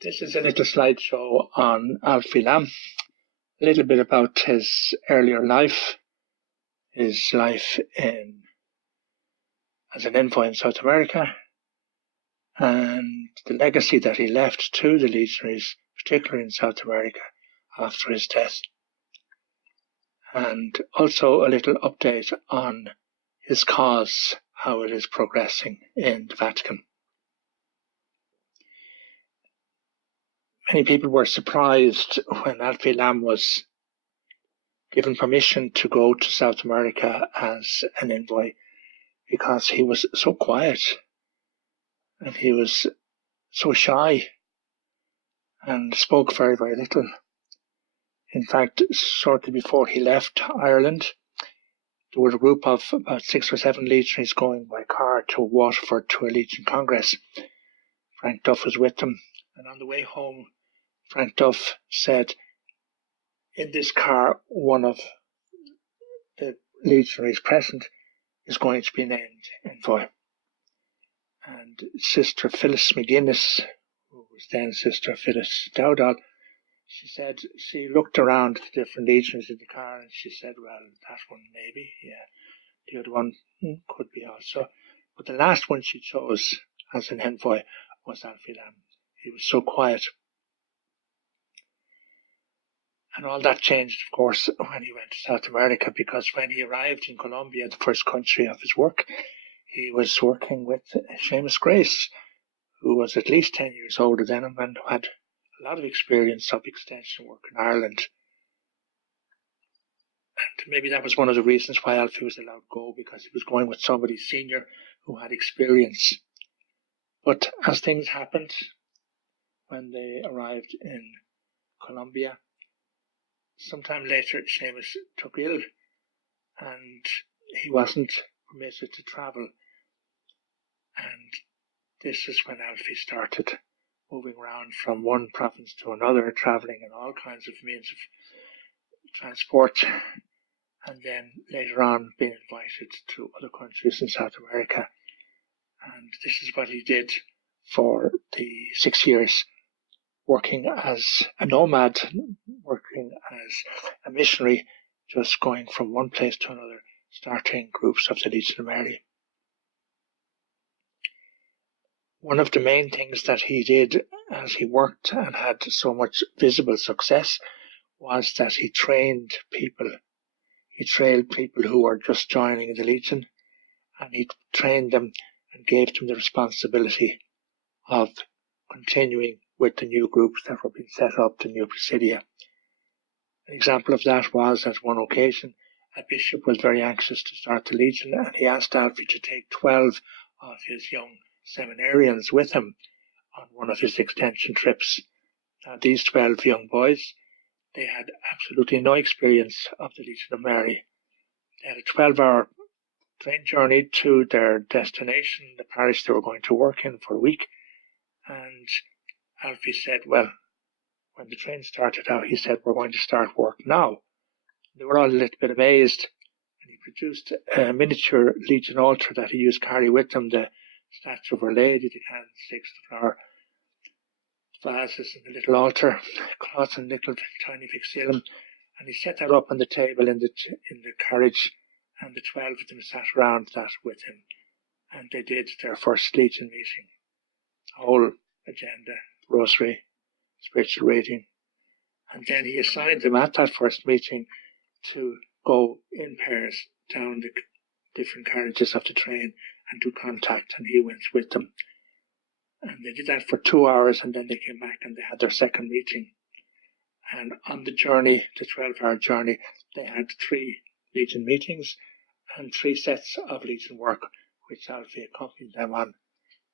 This is a little slideshow on Alfie Lambe, a little bit about his earlier life, his life as an envoy in South America, and the legacy that he left to the Legionaries, particularly in South America, after his death. And also a little update on his cause, how it is progressing in the Vatican. Many people were surprised when Alfie Lambe was given permission to go to South America as an envoy, because he was so quiet and he was so shy and spoke very, very little. In fact, shortly before he left Ireland, there was a group of about 6 or 7 legionaries going by car to Waterford to a Legion Congress. Frank Duff was with them, and on the way home, Frank Duff said, in this car, one of the legionaries present is going to be named envoy. And Sister Phyllis McGuinness, who was then Sister Phyllis Dowdall, she said she looked around at the different legionaries in the car and she said, well, that one maybe, yeah. The other one could be also. But the last one she chose as an envoy was Alfie Lambe. He was so quiet. And all that changed, of course, when he went to South America, because when he arrived in Colombia, the first country of his work, he was working with Seamus Grace, who was at least 10 years older than him and had a lot of experience of extension work in Ireland. And maybe that was one of the reasons why Alfie was allowed to go, because he was going with somebody senior who had experience. But as things happened, when they arrived in Colombia, sometime later Seamus took ill and he wasn't permitted to travel. And this is when Alfie started moving around from one province to another, travelling in all kinds of means of transport, and then later on being invited to other countries in South America. And this is what he did for the 6 years, working as a nomad, working as a missionary, just going from one place to another, starting groups of the Legion of Mary. One of the main things that he did as he worked and had so much visible success was that he trained people. He trained people who were just joining the Legion, and he trained them and gave them the responsibility of continuing with the new groups that were being set up, the new Presidia. An example of that was, at one occasion, a bishop was very anxious to start the Legion, and he asked Alfie to take 12 of his young seminarians with him on one of his extension trips. Now, these 12 young boys, they had absolutely no experience of the Legion of Mary. They had a 12-hour train journey to their destination, the parish they were going to work in for a week. And Alfie said, well, when the train started out, he said, we're going to start work now. They were all a little bit amazed. And he produced a miniature Legion altar that he used to carry with him, the statue of Our Lady, the candlesticks, the flower vases, and the little altar, cloth and little tiny vixillum. And he set that up on the table in the carriage, and the 12 of them sat around that with him. And they did their first Legion meeting. A whole agenda, rosary, spiritual reading. And then he assigned them at that first meeting to go in pairs down the different carriages of the train and do contact, and he went with them. And they did that for 2 hours, and then they came back and they had their second meeting. And on the journey, the 12-hour journey, they had 3 Legion meetings and 3 sets of Legion work, which Alfie accompanied them on.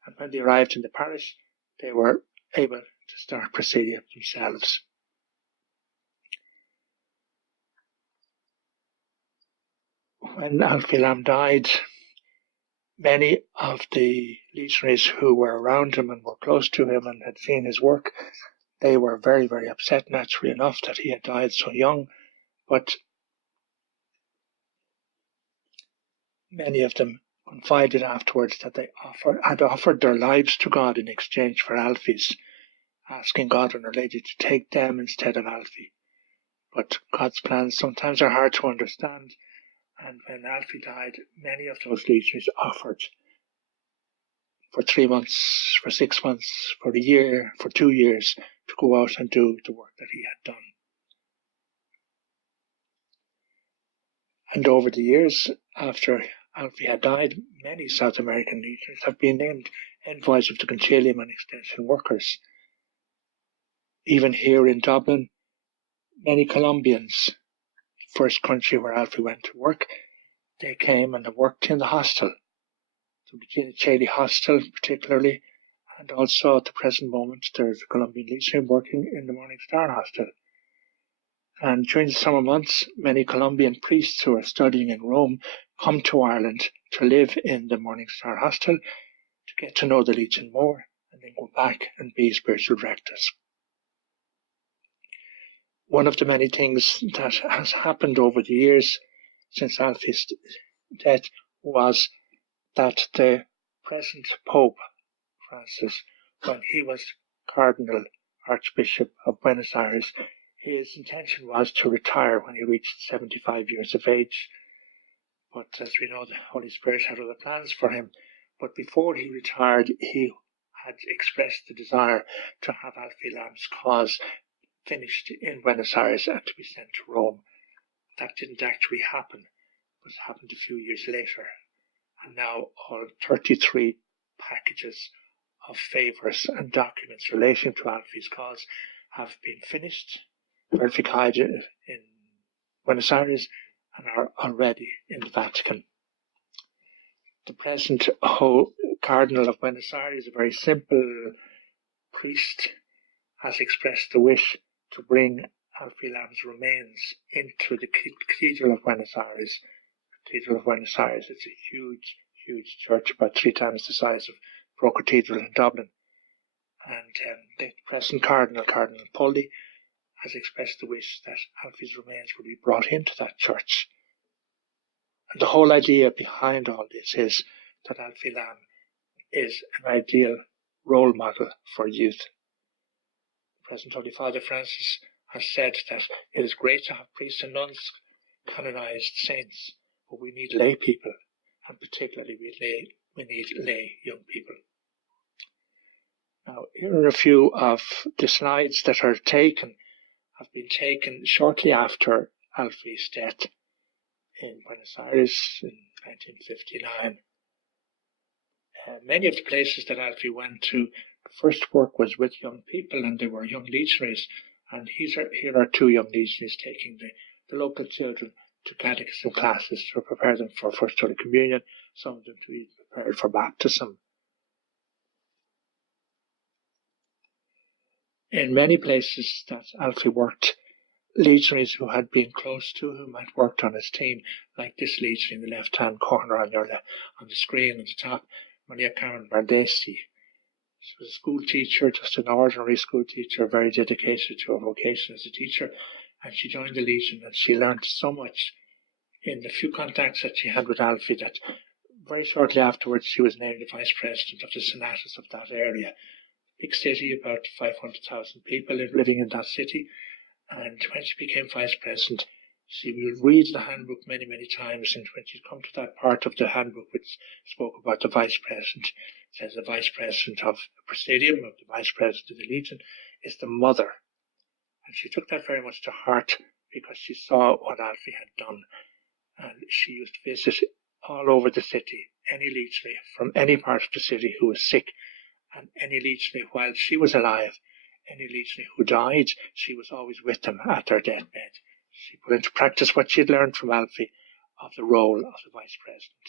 And when they arrived in the parish, they were able to start Presidia themselves. When Alfie Lambe died, many of the legionaries who were around him and were close to him and had seen his work, they were very, very upset, naturally enough, that he had died so young. But many of them confided afterwards that they had offered their lives to God in exchange for Alfie's. asking God and Our Lady to take them instead of Alfie. But God's plans sometimes are hard to understand, and when Alfie died, many of those legionaries offered for 3 months, for 6 months, for a year, for 2 years to go out and do the work that he had done. And over the years, after Alfie had died, many South American legionaries have been named envoys of the concilium and extension workers. Even here in Dublin, many Colombians, the first country where Alfie went to work, they came and worked in the hostel, the Chile hostel particularly, and also at the present moment there's a Colombian legionary working in the Morning Star hostel. And during the summer months, many Colombian priests who are studying in Rome come to Ireland to live in the Morning Star hostel to get to know the Legion more and then go back and be spiritual directors. One of the many things that has happened over the years since Alfie's death was that the present Pope Francis, when he was Cardinal Archbishop of Buenos Aires, his intention was to retire when he reached 75 years of age. But as we know, the Holy Spirit had other plans for him. But before he retired, he had expressed the desire to have Alfie Lambe's cause finished in Buenos Aires and to be sent to Rome. That didn't actually happen, but it happened a few years later. And now all 33 packages of favours and documents relating to Alfie's cause have been finished, verified in Buenos Aires, and are already in the Vatican. The present Cardinal of Buenos Aires, a very simple priest, has expressed the wish to bring Alfie Lambe's remains into the Cathedral of Buenos Aires. The Cathedral of Buenos Aires, it's a huge, huge church, about 3 times the size of Pro Cathedral in Dublin. And the present Cardinal Poldi, has expressed the wish that Alfie's remains will be brought into that church. And the whole idea behind all this is that Alfie Lambe is an ideal role model for youth. Present Holy Father Francis has said that it is great to have priests and nuns, canonized saints, but we need lay people, and particularly we need lay young people. Now, here are a few of the slides that have been taken shortly after Alfie's death in Buenos Aires in 1959. Many of the places that Alfie went to, the first work was with young people, and they were young legionaries. And here are 2 young legionaries taking the local children to catechism classes to prepare them for First Holy Communion, some of them to be prepared for baptism. In many places that Alfie worked, legionaries who had been close to him had worked on his team, like this legionary in the left-hand corner on the screen at the top, Maria Carmen Bardesi. She was a school teacher, just an ordinary school teacher, very dedicated to her vocation as a teacher, and she joined the Legion and she learned so much in the few contacts that she had with Alfie that very shortly afterwards she was named the Vice President of the Senatus of that area. Big city, about 500,000 people living in that city, and when she became Vice President, she would read the handbook many, many times, and when she'd come to that part of the handbook which spoke about the Vice President, it says the Vice President of the Presidium, of the Vice President of the Legion, is the mother. And she took that very much to heart because she saw what Alfie had done. And she used to visit all over the city, any legionary from any part of the city who was sick, and any legionary while she was alive, any legionary who died, she was always with them at their deathbed. She put into practice what she had learned from Alfie of the role of the Vice President.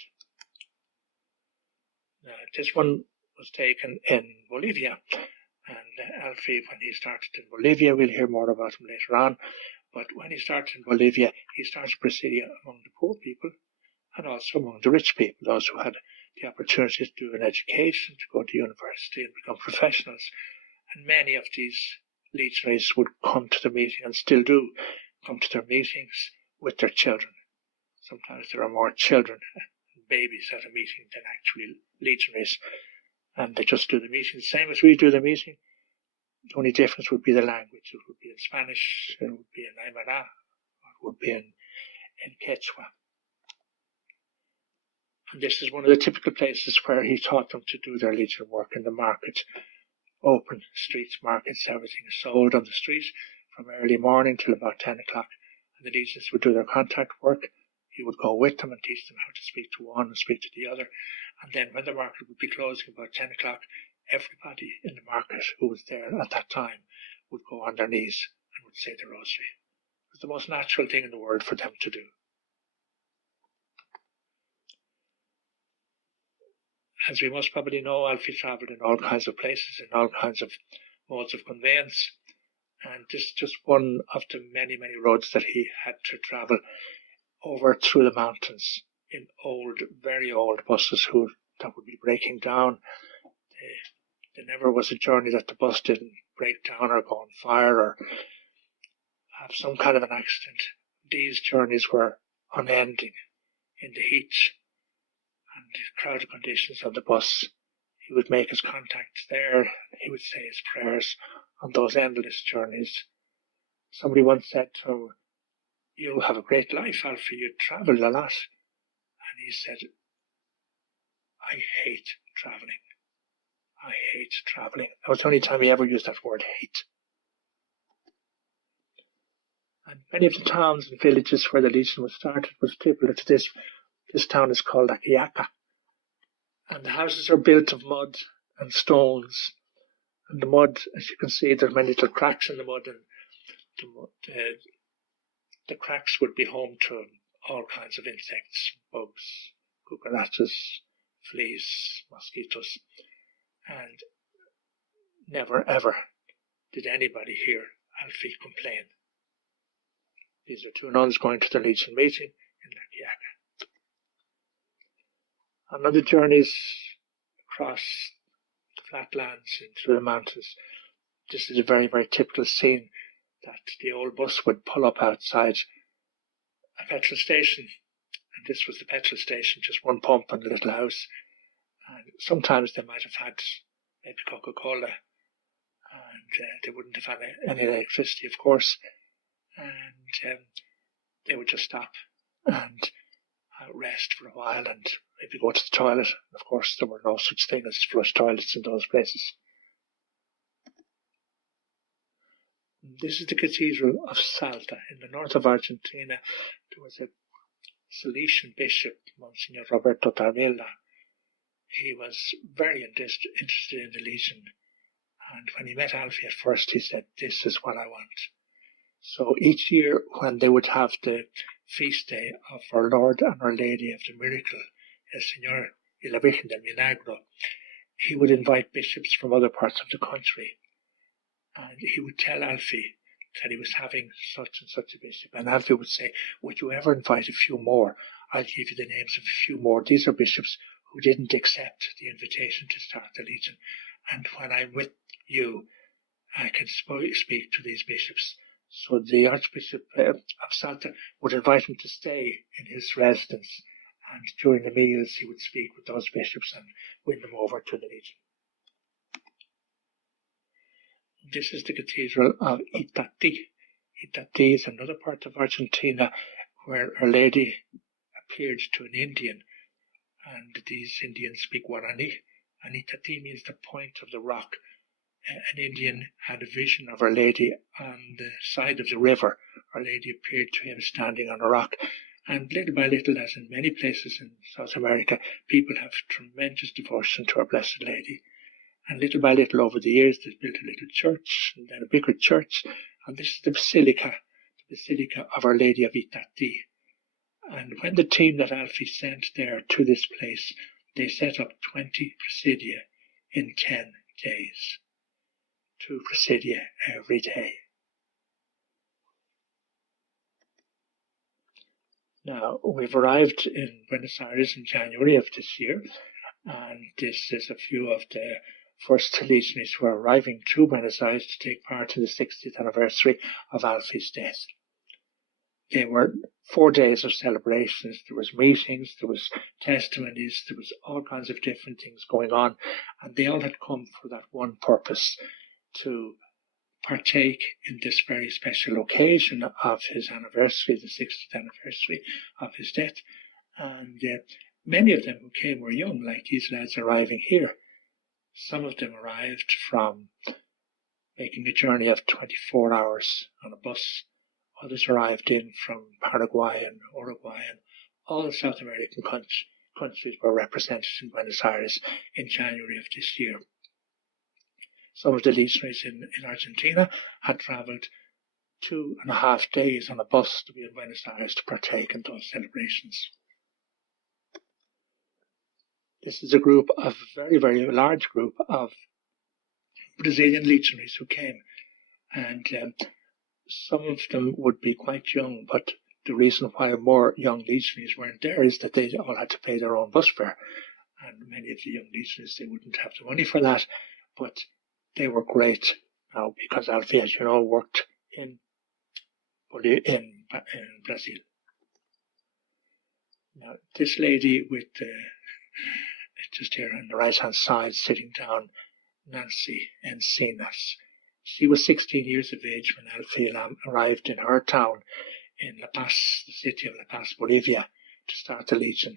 This one was taken in Bolivia, and Alfie, when he started in Bolivia, we'll hear more about him later on, but when he started in Bolivia, he started Presidia among the poor people and also among the rich people, those who had the opportunity to do an education, to go to university and become professionals. And many of these legionaries would come to the meeting, and still do come to their meetings with their children. Sometimes there are more children and babies at a meeting than actually legionaries, and they just do the meeting the same as we do the meeting, The only difference would be the language. It would be in Spanish, it would be in Aymara, or it would be in Quechua. And this is one of the typical places where he taught them to do their Legion work in the market. Open streets, markets, everything is sold on the street from early morning till about 10 o'clock. And the Legions would do their contact work. He would go with them and teach them how to speak to one and speak to the other. And then when the market would be closing about 10 o'clock, everybody in the market who was there at that time would go on their knees and would say the rosary. It was the most natural thing in the world for them to do. As we most probably know, Alfie travelled in all kinds of places, in all kinds of modes of conveyance. And this is just one of the many, many roads that he had to travel over through the mountains in old, very old buses that would be breaking down. There never was a journey that the bus didn't break down or go on fire or have some kind of an accident. These journeys were unending in the heat and the crowded conditions of the bus. He would make his contacts there. He would say his prayers on those endless journeys. Somebody once said to him, "You have a great life, Alfie. You travel a lot." And he said, "I hate travelling. I hate travelling." That was the only time he ever used that word, hate. And many of the towns and villages where the Legion was started was similar to this. This town is called Akiaka. And the houses are built of mud and stones. And the mud, as you can see, there are many little cracks in the mud, and the cracks would be home to all kinds of insects, bugs, cucarachas, fleas, mosquitoes. And never ever did anybody hear Alfie complain. These are two nuns going to the Legion meeting in Akiaka. On other journeys across the flatlands and through the mountains, this is a very, very typical scene that the old bus would pull up outside a petrol station. And this was the petrol station, just one pump and a little house. And sometimes they might have had maybe Coca-Cola, and they wouldn't have had any electricity, of course. And they would just stop and rest for a while and maybe go to the toilet. Of course, there were no such thing as flush toilets in those places. This is the Cathedral of Salta in the north of Argentina. There was a Salesian bishop, Monsignor Roberto Tavella. He was very interested in the Legion, and when he met Alfie at first, he said, "This is what I want." So each year when they would have the feast day of Our Lord and Our Lady of the Miracle, El Señor y la Virgen del Milagro, he would invite bishops from other parts of the country. And he would tell Alfie that he was having such and such a bishop. And Alfie would say, "Would you ever invite a few more? I'll give you the names of a few more. These are bishops who didn't accept the invitation to start the Legion. And when I'm with you, I can speak to these bishops." So the Archbishop of Salta would invite him to stay in his residence. And during the meals, he would speak with those bishops and win them over to the Legion. This is the Cathedral of Itatí. Itatí is another part of Argentina where Our Lady appeared to an Indian, and these Indians speak Guarani, and Itatí means the point of the rock. An Indian had a vision of Our Lady on the side of the river. Our Lady appeared to him standing on a rock, and little by little, as in many places in South America, people have tremendous devotion to Our Blessed Lady. And little by little, over the years, they built a little church, and then a bigger church, and this is the Basilica of Our Lady of Itatí. And when the team that Alfie sent there to this place, they set up 20 presidia in 10 days. 2 presidia every day. Now, we've arrived in Buenos Aires in January of this year, and this is a few of the first Legionaries who are arriving to Buenos Aires to take part in the 60th anniversary of Alfie's death. They were 4 days of celebrations. There was meetings, there was testimonies, there was all kinds of different things going on, and they all had come for that one purpose, to partake in this very special occasion of his anniversary, the 60th anniversary of his death. And many of them who came were young, like these lads arriving here. Some of them arrived from making a journey of 24 hours on a bus. Others arrived in from Paraguay and Uruguay, and all the South American countries were represented in Buenos Aires in January of this year. Some of the legionaries in Argentina had travelled 2.5 days on a bus to be in Buenos Aires to partake in those celebrations. This is a very, very large group of Brazilian legionaries who came, and some of them would be quite young, but the reason why more young legionaries weren't there is that they all had to pay their own bus fare, and many of the young legionaries, they wouldn't have the money for that, but they were great now, because Alfie, as you know, worked in Brazil. Now, this lady with just here on the right-hand side, sitting down, Nancy Encinas. She was 16 years of age when Alfie Lambe arrived in her town in La Paz, the city of La Paz, Bolivia, to start the Legion.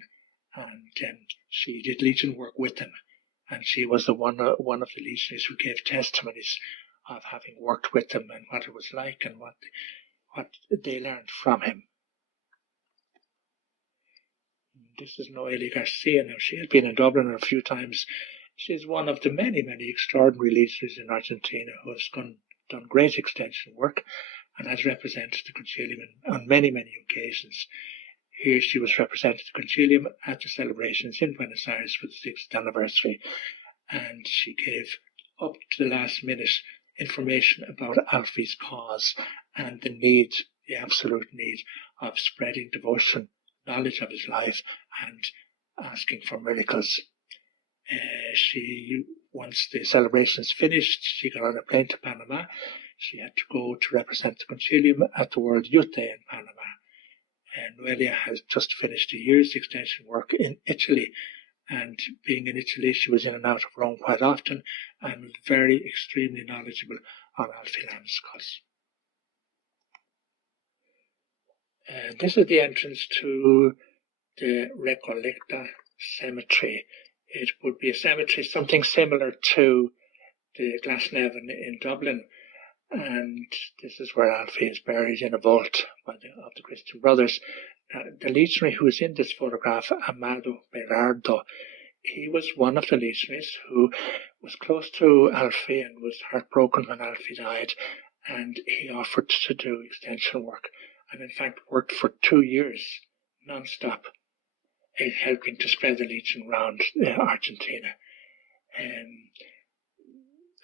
And she did Legion work with him. And she was one of the legionaries who gave testimonies of having worked with him and what it was like and what they learned from him. This is Noel Garcia. Now, she has been in Dublin a few times. She's one of the many, many extraordinary legionaries in Argentina who has done great extension work and has represented the Concilium on many, many occasions. Here she was representing the Concilium at the celebrations in Buenos Aires for the 6th anniversary, and she gave up to the last minute information about Alfie's cause and the absolute need of spreading devotion, knowledge of his life, and asking for miracles. Once the celebrations finished, she got on a plane to Panama. She had to go to represent the Concilium at the World Youth Day in Panama. And Noelia has just finished a year's extension work in Italy. And being in Italy, she was in and out of Rome quite often and very extremely knowledgeable on Alfie Lambe's cause. This is the entrance to the Recollecta Cemetery. It would be a cemetery, something similar to the Glasnevin in Dublin, and this is where Alfie is buried in a vault of the Christian Brothers. The legionary who is in this photograph, Amado Berardo, he was one of the legionaries who was close to Alfie and was heartbroken when Alfie died, and he offered to do extension work, and in fact worked for 2 years non-stop, helping to spread the Legion around Argentina.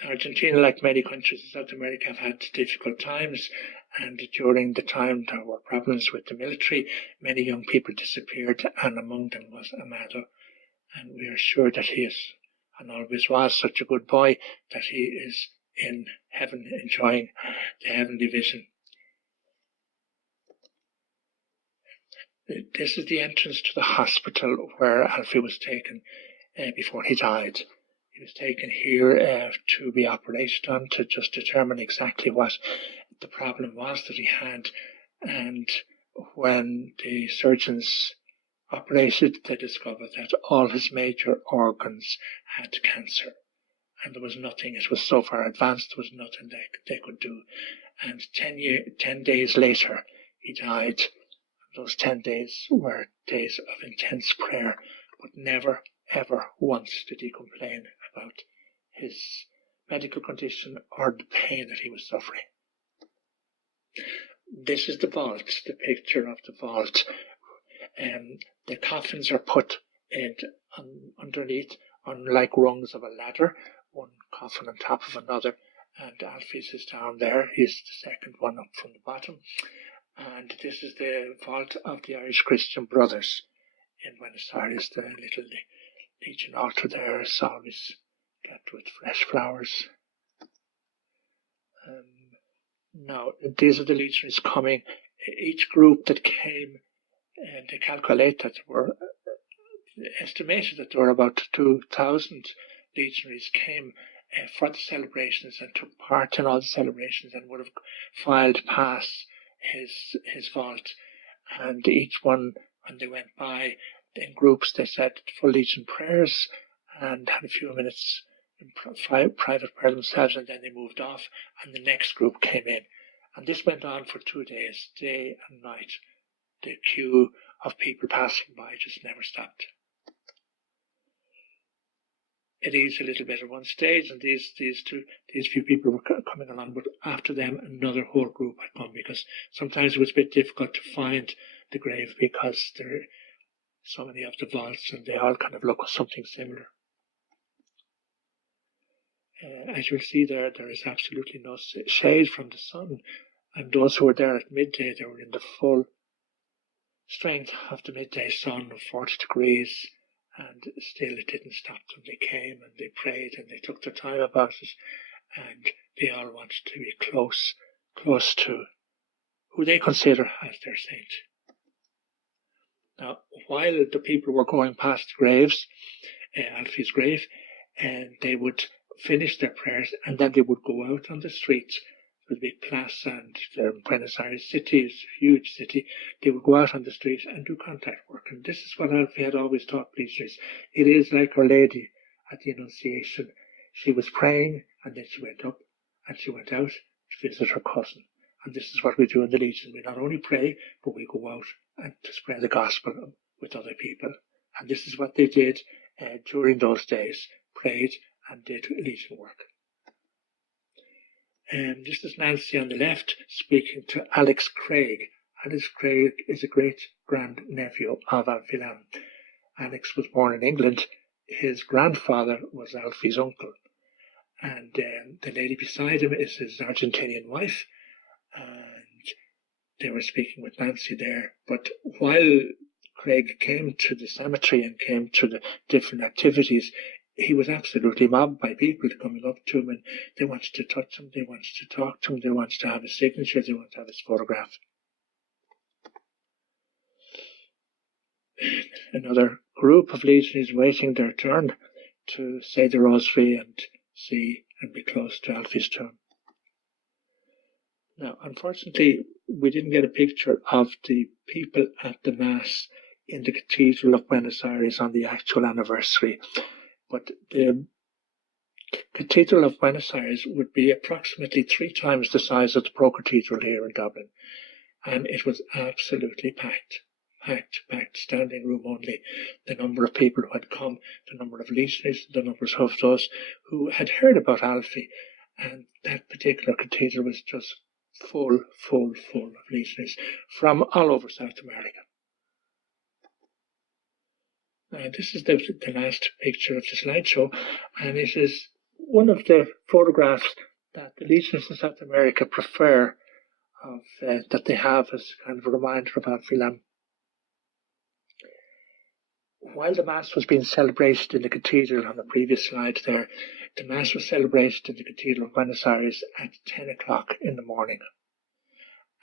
Argentina, like many countries in South America, have had difficult times, and during the time there were problems with the military. Many young people disappeared, and among them was Amado. And we are sure that he is, and always was, such a good boy that he is in heaven enjoying the heavenly vision. This is the entrance to the hospital where Alfie was taken before he died. He was taken here to be operated on, to just determine exactly what the problem was that he had. And when the surgeons operated, they discovered that all his major organs had cancer. And there was nothing, it was so far advanced, there was nothing they could do. And 10 days later, he died. Those 10 days were days of intense prayer, but never, ever once did he complain about his medical condition or the pain that he was suffering. This is the vault, the picture of the vault. The coffins are put underneath on like rungs of a ladder, one coffin on top of another, and Alfie's is down there. He's the second one up from the bottom. And this is the vault of the Irish Christian Brothers in Buenos Aires. The little Legion altar there is always decked with fresh flowers. Now, these are the legionaries coming. Each group that came, they calculate that there were estimated that there were about 2,000 legionaries came for the celebrations and took part in all the celebrations and would have filed past his vault. And each one, when they went by in groups, they said full Legion prayers and had a few minutes in private prayer themselves, and then they moved off, and the next group came in. And this went on for 2 days, day and night. The queue of people passing by just never stopped. It eased a little bit at one stage, and these few people were coming along, but after them another whole group had come, because sometimes it was a bit difficult to find the grave because there are so many of the vaults and they all kind of look something similar. As you'll see there is absolutely no shade from the sun, and those who were there at midday, they were in the full strength of the midday sun of 40 degrees, and still it didn't stop them. They came and they prayed and they took their time about it, and they all wanted to be close to who they consider as their saint. Now, while the people were going past the graves, Alfie's grave, and they would finish their prayers, and then they would go out on the streets. It was a big plaza, and Buenos Aires city is a huge city. They would go out on the street and do contact work. And this is what Alfie had always taught preachers. It is like Our Lady at the Annunciation. She was praying, and then she went up, and she went out to visit her cousin. And this is what we do in the Legion. We not only pray, but we go out and to spread the gospel with other people. And this is what they did during those days, prayed and did Legion work. This is Nancy on the left speaking to Alex Craig. Alex Craig is a great-grand-nephew of Alfie Lambe. Alex was born in England. His grandfather was Alfie's uncle. And the lady beside him is his Argentinian wife. And they were speaking with Nancy there. But while Craig came to the cemetery and came to the different activities, he was absolutely mobbed by people coming up to him, and they wanted to touch him, they wanted to talk to him, they wanted to have his signature, they wanted to have his photograph. Another group of legionaries waiting their turn to say the rosary and see and be close to Alfie's tomb. Now, unfortunately, we didn't get a picture of the people at the Mass in the Cathedral of Buenos Aires on the actual anniversary, but the Cathedral of Buenos Aires would be approximately 3 times the size of the Pro Cathedral here in Dublin, and it was absolutely packed, standing room only. The number of people who had come, the number of legionaries, the numbers of those who had heard about Alfie, and that particular cathedral was just full of legionaries from all over South America. This is the last picture of the slideshow, and it is one of the photographs that the legionaries in South America prefer of that they have as kind of a reminder of Alfie Lambe. While the Mass was being celebrated in the cathedral on the previous slide there, the Mass was celebrated in the Cathedral of Buenos Aires at 10 o'clock in the morning.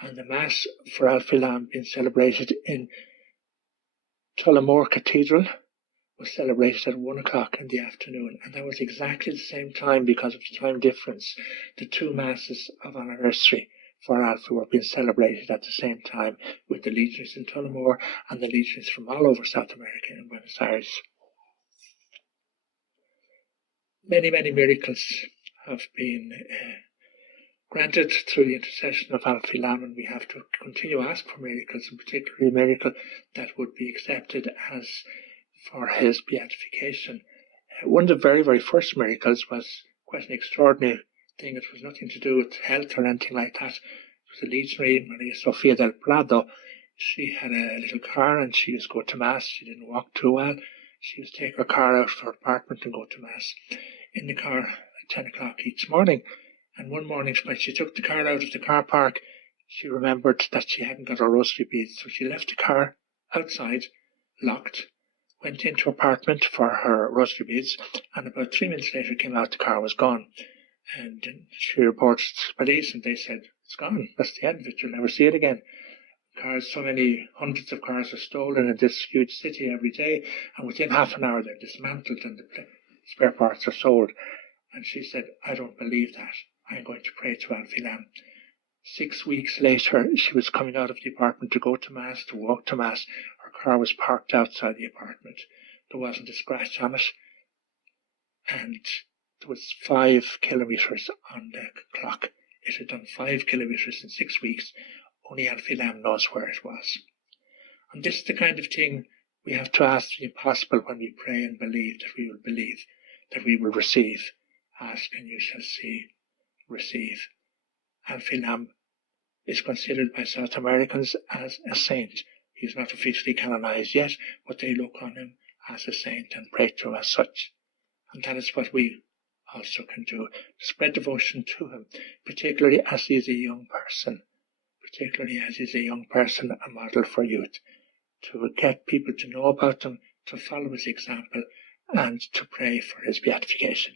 And the Mass for Alfie Lambe being celebrated in Tullamore Cathedral was celebrated at 1 o'clock in the afternoon, and that was exactly the same time because of the time difference. The 2 Masses of anniversary for Alfie were being celebrated at the same time, with the legionaries in Tullamore and the legionaries from all over South America in Buenos Aires. Many miracles have been granted through the intercession of Alfie Lambe, and we have to continue to ask for miracles, and particularly a miracle that would be accepted as for his beatification. One of the very first miracles was quite an extraordinary thing. It was nothing to do with health or anything like that. It was a legionary, Maria Sofia del Prado. She had a little car and she used to go to Mass. She didn't walk too well. She used to take her car out of her apartment and go to Mass in the car at 10 o'clock each morning. And one morning when she took the car out of the car park, she remembered that she hadn't got her rosary beads, so she left the car outside, locked, went into her apartment for her rosary beads, and about 3 minutes later came out, the car was gone. And she reported to the police, and they said, it's gone, that's the end of it, you'll never see it again. Cars, so many hundreds of cars are stolen in this huge city every day, and within half an hour they're dismantled and the spare parts are sold. And she said, I don't believe that. I'm going to pray to Alfie Lambe. 6 weeks later, she was coming out of the apartment to go to Mass, to walk to Mass. Her car was parked outside the apartment. There wasn't a scratch on it. And there was 5 kilometres on the clock. It had done 5 kilometres in 6 weeks. Only Alfie Lambe knows where it was. And this is the kind of thing we have to ask the impossible when we pray and believe, that we will receive. Ask and you shall see, receive. Alfie Lambe is considered by South Americans as a saint. He is not officially canonized yet, but they look on him as a saint and pray to him as such. And that is what we also can do, spread devotion to him, particularly as he is a young person, a model for youth, to get people to know about him, to follow his example, and to pray for his beatification.